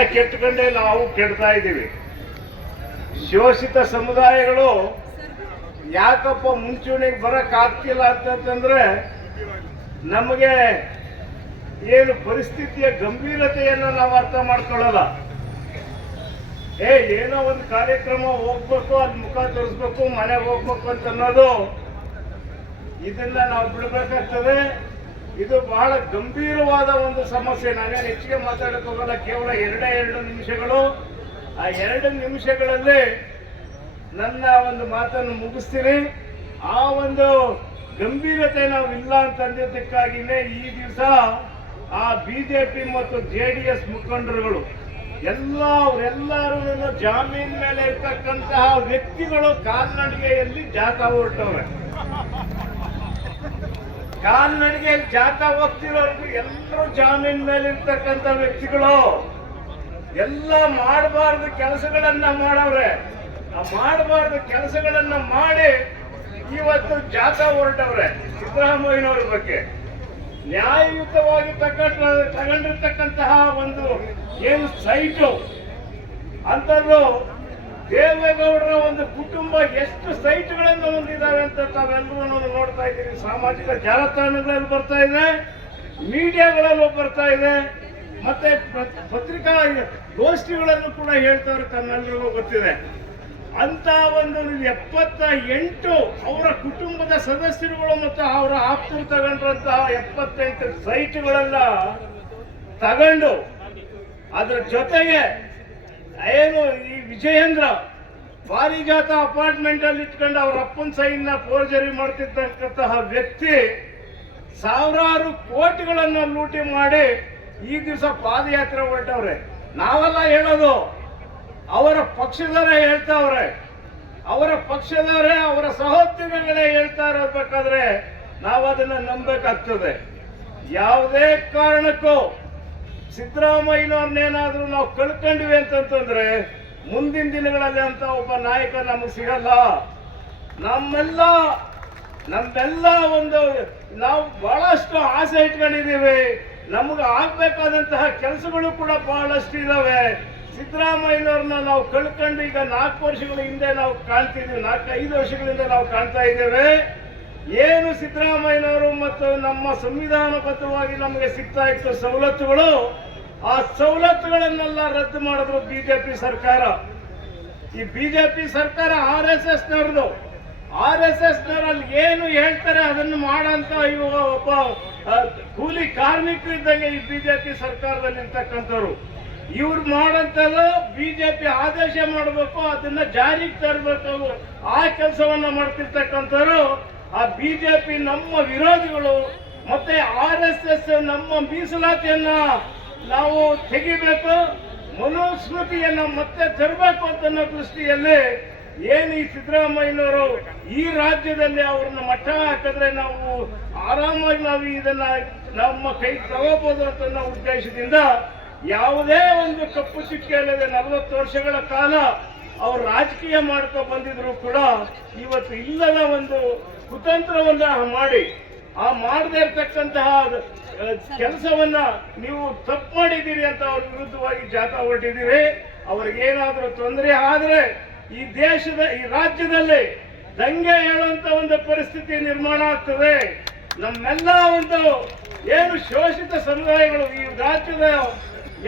ಅದನ್ನ ಕೆಟ್ಟಕೊಂಡೇ ನಾವು ಕೆಡ್ತಾ ಇದ್ದೀವಿ. ಶೋಷಿತ ಸಮುದಾಯಗಳು ಯಾಕಪ್ಪ ಮುಂಚೂಣಿಗೆ ಬರಕ್ ಆಗ್ತಿಲ್ಲ ಅಂತಂದ್ರೆ ನಮಗೆ ಏನು ಪರಿಸ್ಥಿತಿಯ ಗಂಭೀರತೆಯನ್ನು ನಾವು ಅರ್ಥ ಮಾಡ್ಕೊಳ್ಳಲ್ಲ. ಏ, ಏನೋ ಒಂದು ಕಾರ್ಯಕ್ರಮ ಹೋಗ್ಬೇಕು, ಅದ್ ಮುಖ ತೋರಿಸ್ಬೇಕು, ಮನೆಗೆ ಹೋಗ್ಬೇಕು ಅಂತ ಅನ್ನೋದು ಇದನ್ನ ನಾವು ಬಿಡಬೇಕಾಗ್ತದೆ. ಇದು ಬಹಳ ಗಂಭೀರವಾದ ಒಂದು ಸಮಸ್ಯೆ. ನಾನೇನು ಹೆಚ್ಚಿಗೆ ಮಾತಾಡಕ್ಕೆ ಹೋಗಲ್ಲ, ಕೇವಲ ಎರಡೇ ಎರಡು ನಿಮಿಷಗಳು. ಆ ಎರಡು ನಿಮಿಷಗಳಲ್ಲಿ ನನ್ನ ಒಂದು ಮಾತನ್ನು ಮುಗಿಸ್ತೀನಿ. ಆ ಒಂದು ಗಂಭೀರತೆ ನಾವು ಇಲ್ಲ ಅಂತಂದಿದ್ದಕ್ಕಾಗಿನೇ ಈ ದಿವಸ ಆ ಬಿಜೆಪಿ ಮತ್ತು ಜೆ ಡಿ ಎಸ್ ಮುಖಂಡರುಗಳು, ಎಲ್ಲ ಅವರೆಲ್ಲರೂ ಜಾಮೀನ್ ಮೇಲೆ ಇರ್ತಕ್ಕಂತಹ ವ್ಯಕ್ತಿಗಳು ಕಾಲ್ನಡಿಗೆಯಲ್ಲಿ ಜಾಥಾ ಹೊರಟವ್ರೆ. ಕಾಲ್ನಡಿಗೆಯಲ್ಲಿ ಜಾತ ಹೋಗ್ತಿರೋರ್ಗು ಎಲ್ಲರೂ ಜಾಮೀನ್ ಮೇಲೆ ಇರ್ತಕ್ಕಂಥ ವ್ಯಕ್ತಿಗಳು. ಎಲ್ಲ ಮಾಡಬಾರ್ದು ಕೆಲಸಗಳನ್ನ ಮಾಡವ್ರೆ. ಆ ಮಾಡಬಾರ್ದು ಕೆಲಸಗಳನ್ನ ಮಾಡಿ ಇವತ್ತು ಜಾತ ಹೊರಟವ್ರೆ ಸಿದ್ದರಾಮಯ್ಯನವ್ರ ಬಗ್ಗೆ. ನ್ಯಾಯಯುತವಾಗಿ ತಗೊಂಡ ತಗೊಂಡಿರ್ತಕ್ಕಂತಹ ಒಂದು ಏನು ಸೈಟು ಅಂತದ್ದು ದೇವೇಗೌಡರ ಒಂದು ಕುಟುಂಬ ಎಷ್ಟು ಸೈಟ್ಗಳನ್ನು ಹೊಂದಿದ್ದಾರೆ ಅಂತ ತಾವೆಲ್ಲರೂ ನೋಡ್ತಾ ಇದ್ದೀವಿ ಸಾಮಾಜಿಕ ಜಾಲತಾಣಗಳಲ್ಲಿ ಬರ್ತಾ ಇದೆ, ಮೀಡಿಯಾಗಳಲ್ಲೂ ಬರ್ತಾ ಇದೆ, ಮತ್ತೆ ಪತ್ರಿಕಾ, ಗೋಷ್ಠಿಗಳನ್ನು ಕೂಡ ಹೇಳ್ತಾರೆ ತನ್ನೆಲ್ಲರಿಗೂ ಗೊತ್ತಿದೆ. ಅಂತ ಒಂದು ಎಪ್ಪತ್ತ ಎಂಟು ಅವರ ಕುಟುಂಬದ ಸದಸ್ಯರುಗಳು ಮತ್ತು ಅವರ ಆಪ್ತರು ತಗೊಂಡ್ರಂತಹ ಎಪ್ಪತ್ತೆಂಟು ಸೈಟ್ಗಳೆಲ್ಲ ತಗೊಂಡು, ಅದರ ಜೊತೆಗೆ ಏನು ಈ ವಿಜಯೇಂದ್ರ ಪಾರಿಜಾತ ಅಪಾರ್ಟ್ಮೆಂಟ್ ಅಲ್ಲಿ ಇಟ್ಕೊಂಡು ಅವ್ರ ಅಪ್ಪನ ಸೈನ್ನ ಫೋರ್ಜರಿ ಮಾಡ್ತಿರ್ತಕ್ಕಂತಹ ವ್ಯಕ್ತಿ ಸಾವಿರಾರು ಕೋಟಿಗಳನ್ನು ಲೂಟಿ ಮಾಡಿ ಈ ದಿವಸ ಪಾದಯಾತ್ರೆ ಹೊರಟವ್ರೆ. ನಾವೆಲ್ಲ ಹೇಳೋದು, ಅವರ ಪಕ್ಷದವರೇ ಹೇಳ್ತಾವ್ರೆ. ಅವರ ಪಕ್ಷದವರೇ ಅವರ ಸಹೋದ್ಯೋಗಿಗಳೇ ಹೇಳ್ತಾ ಇರಬೇಕಾದ್ರೆ ನಾವು ಅದನ್ನ ನಂಬಬೇಕಾಗ್ತದೆ. ಯಾವುದೇ ಕಾರಣಕ್ಕೂ ಸಿದ್ದರಾಮಯ್ಯನವ್ರನ್ನೇನಾದ್ರೂ ನಾವು ಕಳ್ಕೊಂಡಿವಿ ಅಂತಂತಂದ್ರೆ ಮುಂದಿನ ದಿನಗಳಲ್ಲಿ ಅಂತ ಒಬ್ಬ ನಾಯಕ ನಮಗೆ ಸಿಗಲ್ಲ. ನಮ್ಮೆಲ್ಲ ನಮ್ಮೆಲ್ಲ ಒಂದು ನಾವು ಬಹಳಷ್ಟು ಆಸೆ ಇಟ್ಕೊಂಡಿದ್ದೀವಿ. ನಮಗೆ ಆಗ್ಬೇಕಾದಂತಹ ಕೆಲಸಗಳು ಕೂಡ ಬಹಳಷ್ಟು ಇದಾವೆ. ಸಿದ್ದರಾಮಯ್ಯನವ್ರನ್ನ ನಾವು ಕಳ್ಕೊಂಡು ಈಗ ನಾಲ್ಕು ವರ್ಷಗಳ ಹಿಂದೆ ನಾವು ಕಾಣ್ತಿದ್ದೀವಿ, ನಾಲ್ಕೈದು ವರ್ಷಗಳಿಂದ ನಾವು ಕಾಣ್ತಾ ಇದ್ದೇವೆ. ಏನು ಸಿದ್ದರಾಮಯ್ಯನವರು ಮತ್ತು ನಮ್ಮ ಸಂವಿಧಾನಬದ್ಧವಾಗಿ ನಮಗೆ ಸಿಗ್ತಾ ಇತ್ತು ಸವಲತ್ತುಗಳು, ಆ ಸವಲತ್ತುಗಳನ್ನೆಲ್ಲ ರದ್ದು ಮಾಡಿದ್ರು ಬಿಜೆಪಿ ಸರ್ಕಾರ. ಈ ಬಿಜೆಪಿ ಸರ್ಕಾರ ಆರ್ ಎಸ್ ಎಸ್ ನವ್ರದ್ದು ಆರ್ ಎಸ್ ಎಸ್ ನವರಲ್ಲಿ ಏನು ಹೇಳ್ತಾರೆ ಅದನ್ನು ಮಾಡಂತ ಇವಾಗ ಒಬ್ಬ ಕೂಲಿ ಕಾರ್ಮಿಕರು ಇದ್ದಂಗೆ ಈ ಬಿಜೆಪಿ ಸರ್ಕಾರದಲ್ಲಿ ಇರ್ತಕ್ಕಂಥವ್ರು ಇವ್ರು ಮಾಡಂತದ್ದು ಬಿಜೆಪಿ ಆದೇಶ ಮಾಡಬೇಕು, ಅದನ್ನ ಜಾರಿಗೆ ತರಬೇಕು, ಆ ಕೆಲಸವನ್ನ ಮಾಡ್ತಿರ್ತಕ್ಕಂಥವ್ರು. ಆ ಬಿಜೆಪಿ ನಮ್ಮ ವಿರೋಧಿಗಳು ಮತ್ತೆ ಆರ್ ಎಸ್ ಎಸ್ ನಮ್ಮ ಮೀಸಲಾತಿಯನ್ನ ನಾವು ತೆಗಿಬೇಕು, ಮನುಸ್ಮೃತಿಯನ್ನ ಮತ್ತೆ ತರಬೇಕು ಅಂತ ದೃಷ್ಟಿಯಲ್ಲಿ ಏನು ಈ ಸಿದ್ದರಾಮಯ್ಯನವರು ಈ ರಾಜ್ಯದಲ್ಲಿ ಅವ್ರನ್ನ ಮಠ ಹಾಕಿದ್ರೆ ನಾವು ಆರಾಮಾಗಿ ನಾವು ಇದನ್ನ ನಮ್ಮ ಕೈ ತಗೋಬಹುದು ಅಂತ ಉದ್ದೇಶದಿಂದ ಯಾವುದೇ ಒಂದು ಕಪ್ಪು ಚುಕ್ಕೆ ನಲವತ್ತು ವರ್ಷಗಳ ಕಾಲ ಅವ್ರು ರಾಜಕೀಯ ಮಾಡ್ಕೊ ಬಂದಿದ್ರು ಕೂಡ ಇವತ್ತು ಇಲ್ಲದ ಒಂದು ಕುತಂತ್ರವನ್ನ ಮಾಡಿ, ಆ ಮಾಡದೇ ಇರ್ತಕ್ಕಂತಹ ಕೆಲಸವನ್ನ ನೀವು ತಪ್ಪು ಮಾಡಿದ್ದೀರಿ ಅಂತ ಅವ್ರ ವಿರುದ್ಧವಾಗಿ ಜಾಥಾ ಹೊರಟಿದ್ದೀರಿ. ಅವ್ರಿಗೇನಾದ್ರೂ ತೊಂದರೆ ಆದ್ರೆ ಈ ದೇಶದ, ಈ ರಾಜ್ಯದಲ್ಲಿ ದಂಗೆ ಹೇಳುವಂತ ಒಂದು ಪರಿಸ್ಥಿತಿ ನಿರ್ಮಾಣ ಆಗ್ತದೆ. ನಮ್ಮೆಲ್ಲ ಒಂದು ಏನು ಶೋಷಿತ ಸಮುದಾಯಗಳು ಈ ರಾಜ್ಯದ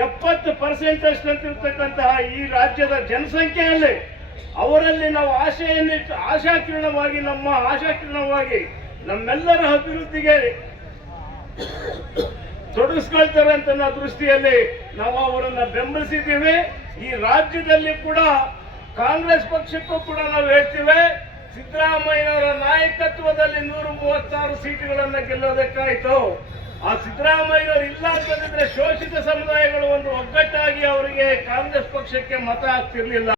ಎಪ್ಪತ್ತು ಪರ್ಸೆಂಟ್ ಅಷ್ಟಂತಿರ್ತಕ್ಕಂತಹ ಈ ರಾಜ್ಯದ ಜನಸಂಖ್ಯೆಯಲ್ಲಿ ಅವರಲ್ಲಿ ನಾವು ಆಶೆಯನ್ನಿಟ್ಟು ಆಶಾಕಿರಣವಾಗಿ, ನಮ್ಮ ಆಶಾಕಿರಣವಾಗಿ ನಮ್ಮೆಲ್ಲರ ಅಭಿವೃದ್ಧಿಗೆ ತೊಡಗಿಸ್ಕೊಳ್ತಾರೆ ಅಂತ ದೃಷ್ಟಿಯಲ್ಲಿ ನಾವು ಅವರನ್ನ ಬೆಂಬಲಿಸಿದ್ದೀವಿ. ಈ ರಾಜ್ಯದಲ್ಲಿ ಕೂಡ ಕಾಂಗ್ರೆಸ್ ಪಕ್ಷಕ್ಕೂ ಕೂಡ ನಾವು ಹೇಳ್ತೀವಿ, ಸಿದ್ದರಾಮಯ್ಯನವರ ನಾಯಕತ್ವದಲ್ಲಿ ನೂರ ಮೂವತ್ತಾರು ಸೀಟುಗಳನ್ನು ಗೆಲ್ಲೋದಕ್ಕಾಯ್ತು. ಆ ಸಿದ್ದರಾಮಯ್ಯನವರು ಇಲ್ಲ ಅಂತಂದಿದ್ರೆ ಶೋಷಿತ ಸಮುದಾಯಗಳು ಒಂದು ಒಗ್ಗಟ್ಟಾಗಿ ಅವರಿಗೆ ಕಾಂಗ್ರೆಸ್ ಪಕ್ಷಕ್ಕೆ ಮತ ಹಾಕ್ತಿರ್ಲಿಲ್ಲ.